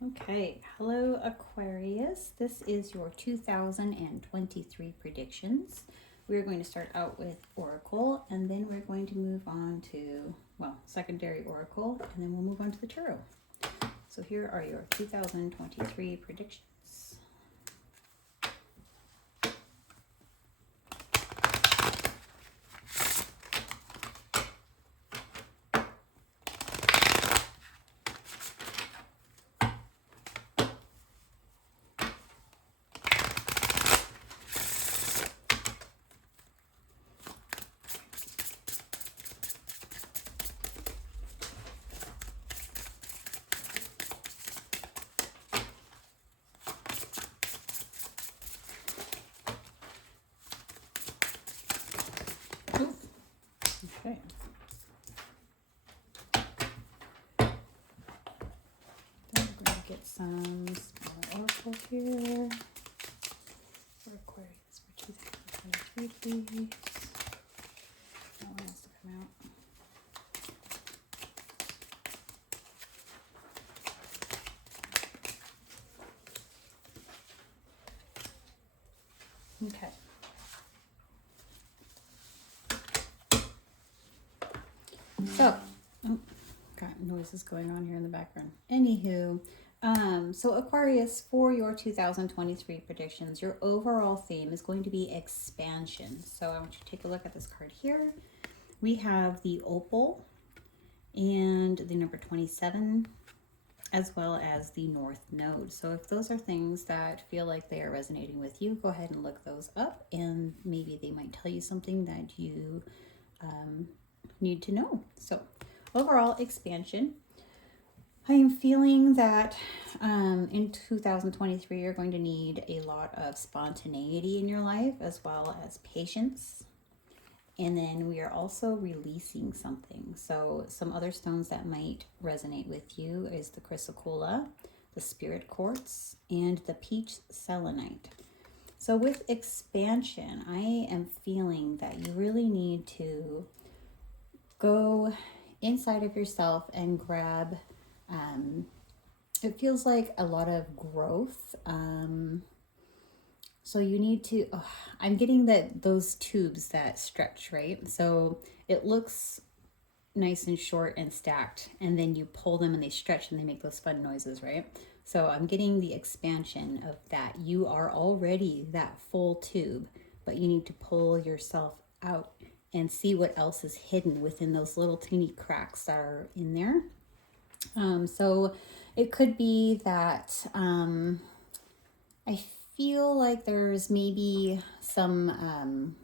Okay, hello Aquarius. This is your 2023 predictions. We're going to start out with Oracle and then we're going to move on to, secondary Oracle, and then we'll move on to the Tarot. So here are your 2023 predictions. Okay. Then we're going to get some small Oracle here for Aquarius for 2023, please. That one has to come out. Okay. So, got noises going on here in the background. Anywho, so Aquarius, for your 2023 predictions, your overall theme is going to be expansion. So I want you to take a look at this card here. We have the opal and the number 27, as well as the North Node. So if those are things that feel like they are resonating with you, go ahead and look those up, and maybe they might tell you something that you need to know. So overall expansion. I am feeling that in 2023, you're going to need a lot of spontaneity in your life, as well as patience. And then we are also releasing something. So some other stones that might resonate with you is the chrysocolla, the spirit quartz, and the peach selenite. So with expansion, I am feeling that you really need to go inside of yourself and grab, it feels like a lot of growth. So you need to, I'm getting those tubes that stretch, right? So it looks nice and short and stacked, and then you pull them and they stretch and they make those fun noises, right? So I'm getting the expansion of that. You are already that full tube, but you need to pull yourself out and see what else is hidden within those little teeny cracks that are in there. So it could be that I feel like there's maybe some,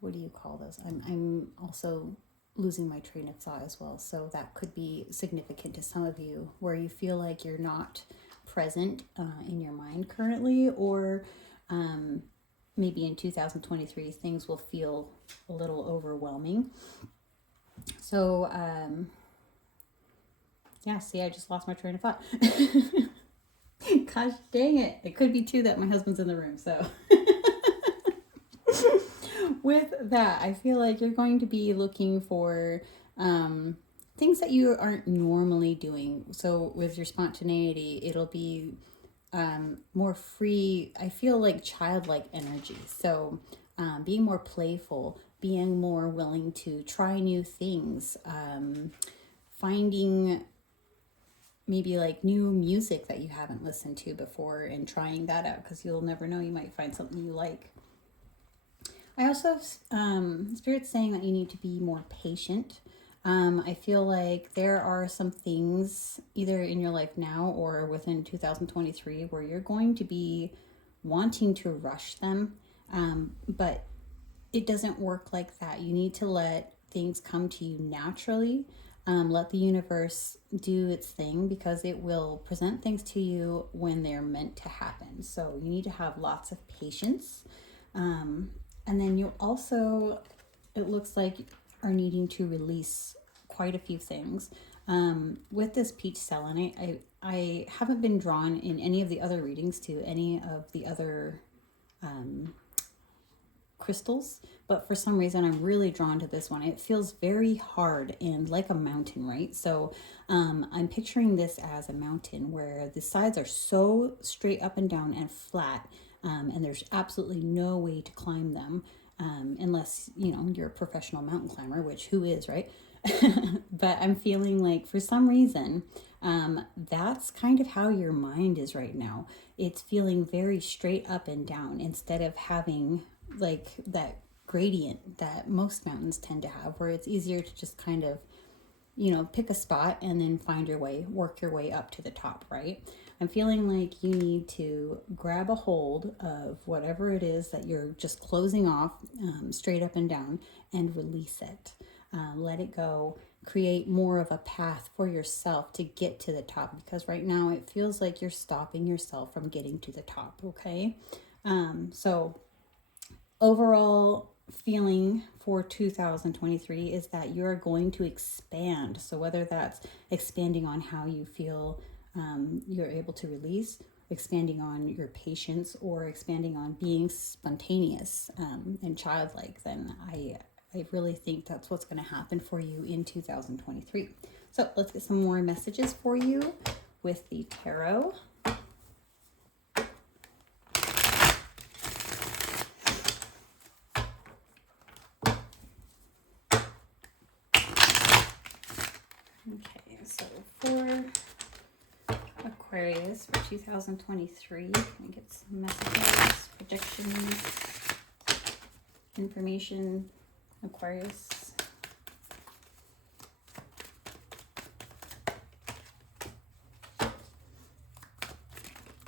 what do you call those? I'm also losing my train of thought as well. So that could be significant to some of you, where you feel like you're not present in your mind currently, or maybe in 2023 things will feel a little overwhelming. So yeah, see, I just lost my train of thought. Gosh dang it. It could be too that my husband's in the room. So with that, I feel like you're going to be looking for things that you aren't normally doing. So with your spontaneity, it'll be more free. I feel like childlike energy. So being more playful, being more willing to try new things, finding maybe like new music that you haven't listened to before and trying that out, because you'll never know, you might find something you like. I also have Spirit's saying that you need to be more patient. I feel like there are some things either in your life now or within 2023 where you're going to be wanting to rush them, but it doesn't work like that. You need to let things come to you naturally. Let the universe do its thing, because it will present things to you when they're meant to happen. So you need to have lots of patience. And then you also, it looks like, are needing to release quite a few things. With this peach selenite, I haven't been drawn in any of the other readings to any of the other crystals, but for some reason I'm really drawn to this one. It feels very hard and like a mountain, right? So I'm picturing this as a mountain where the sides are so straight up and down and flat, and there's absolutely no way to climb them, unless, you know, you're a professional mountain climber, which who is, right? But I'm feeling like for some reason, that's kind of how your mind is right now. It's feeling very straight up and down instead of having like that gradient that most mountains tend to have, where it's easier to just kind of, you know, pick a spot and then find your way, work your way up to the top, right? I'm feeling like you need to grab a hold of whatever it is that you're just closing off, straight up and down, and release it. Let it go. Create more of a path for yourself to get to the top, because right now it feels like you're stopping yourself from getting to the top, okay? So overall feeling for 2023 is that you're going to expand. So whether that's expanding on how you feel you're able to release, expanding on your patience, or expanding on being spontaneous and childlike, then I really think that's what's going to happen for you in 2023. So let's get some more messages for you with the tarot. Okay, so for Aquarius for 2023, can I get some messages, predictions, information, Aquarius?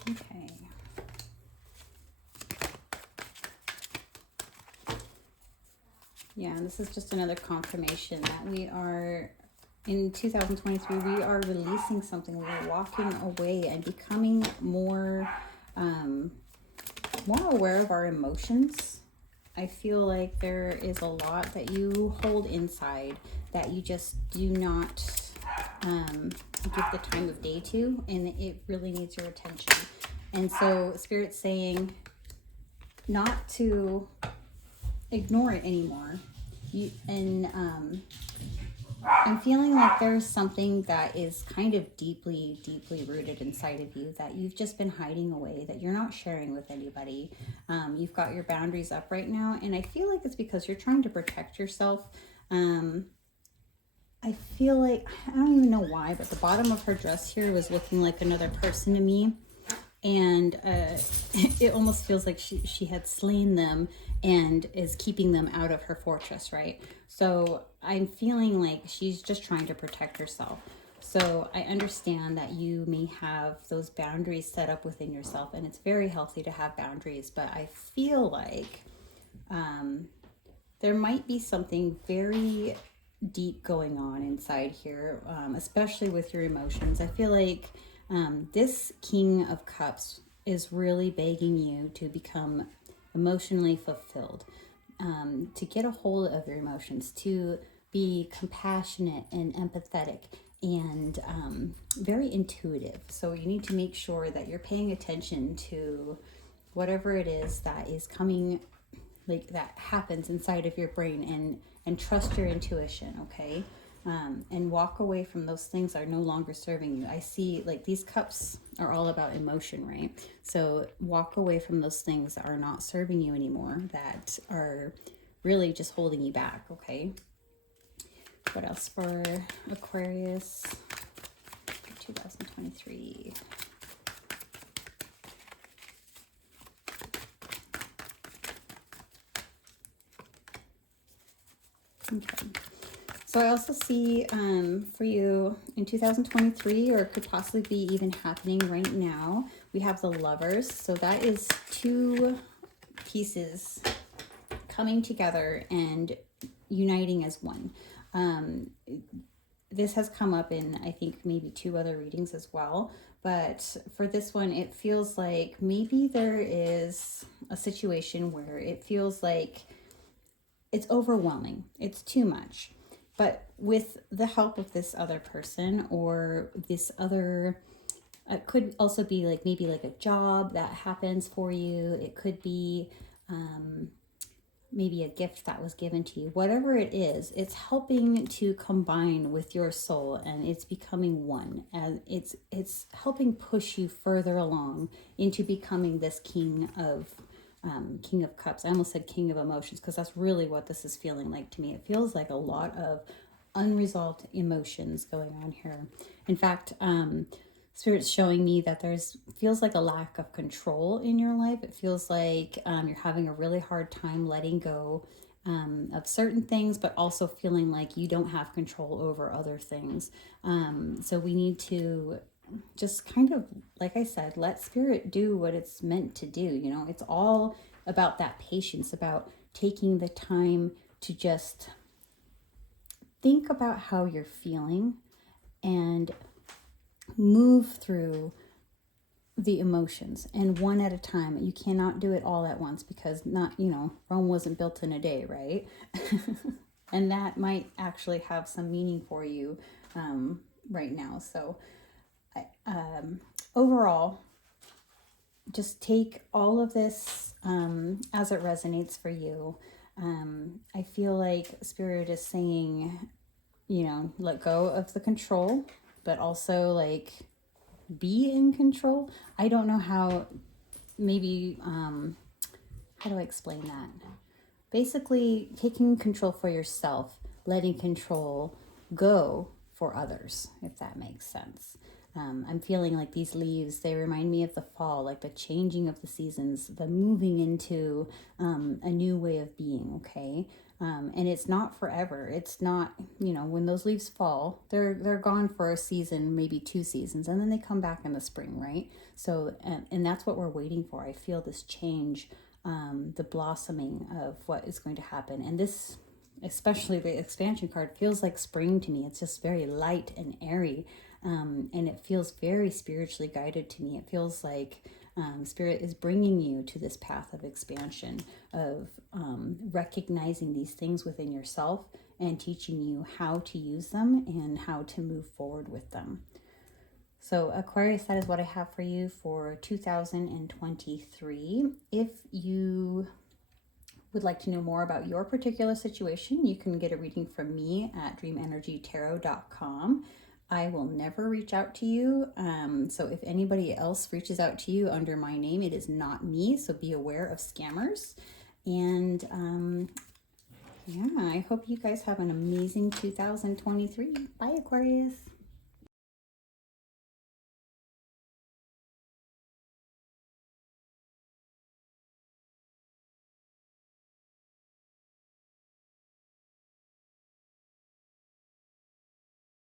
Okay. Yeah, this is just another confirmation that we are, in 2023, we are releasing something. We're walking away and becoming more aware of our emotions. I feel like there is a lot that you hold inside that you just do not give the time of day to, and it really needs your attention. And so Spirit's saying not to ignore it anymore. I'm feeling like there's something that is kind of deeply rooted inside of you that you've just been hiding away, that you're not sharing with anybody. You've got your boundaries up right now, and I feel like it's because you're trying to protect yourself. I feel like, I don't even know why, but the bottom of her dress here was looking like another person to me. And it almost feels like she had slain them and is keeping them out of her fortress, right? So I'm feeling like she's just trying to protect herself. So I understand that you may have those boundaries set up within yourself, and it's very healthy to have boundaries, but I feel like there might be something very deep going on inside here, especially with your emotions. I feel like this King of Cups is really begging you to become emotionally fulfilled, to get a hold of your emotions, to be compassionate and empathetic and very intuitive. So you need to make sure that you're paying attention to whatever it is that is coming, like that happens inside of your brain, and trust your intuition, okay? And walk away from those things that are no longer serving you. I see like these cups are all about emotion, right? So walk away from those things that are not serving you anymore, that are really just holding you back, okay? What else for Aquarius for 2023? Okay. So I also see for you in 2023, or it could possibly be even happening right now, we have the Lovers. So that is two pieces coming together and uniting as one. This has come up in, I think, maybe two other readings as well. But for this one, it feels like maybe there is a situation where it feels like it's overwhelming. It's too much. But with the help of this other person, or this other, it could also be like maybe like a job that happens for you. It could be maybe a gift that was given to you. Whatever it is, it's helping to combine with your soul, and it's becoming one, and it's helping push you further along into becoming this King of Cups. I almost said King of Emotions, because that's really what this is feeling like to me. It feels like a lot of unresolved emotions going on here. In fact, Spirit's showing me that feels like a lack of control in your life. It feels like you're having a really hard time letting go of certain things, but also feeling like you don't have control over other things. So we need to just kind of, like I said, let Spirit do what it's meant to do. You know, it's all about that patience, about taking the time to just think about how you're feeling and move through the emotions, and one at a time. You cannot do it all at once, because Rome wasn't built in a day, right? And that might actually have some meaning for you right now. So overall, just take all of this as it resonates for you. I feel like Spirit is saying, let go of the control, but also like be in control. I don't know how, maybe, how do I explain that? Basically, taking control for yourself, letting control go for others, if that makes sense. I'm feeling like these leaves, they remind me of the fall, like the changing of the seasons, the moving into a new way of being, okay? And it's not forever. It's not, when those leaves fall, they're gone for a season, maybe 2 seasons, and then they come back in the spring, right? So, and that's what we're waiting for. I feel this change, the blossoming of what is going to happen. And this, especially the expansion card, feels like spring to me. It's just very light and airy. And it feels very spiritually guided to me. It feels like Spirit is bringing you to this path of expansion, of recognizing these things within yourself and teaching you how to use them and how to move forward with them. So Aquarius, that is what I have for you for 2023. If you would like to know more about your particular situation, you can get a reading from me at dreamenergytarot.com. I will never reach out to you. So if anybody else reaches out to you under my name, it is not me. So be aware of scammers. And yeah, I hope you guys have an amazing 2023. Bye, Aquarius.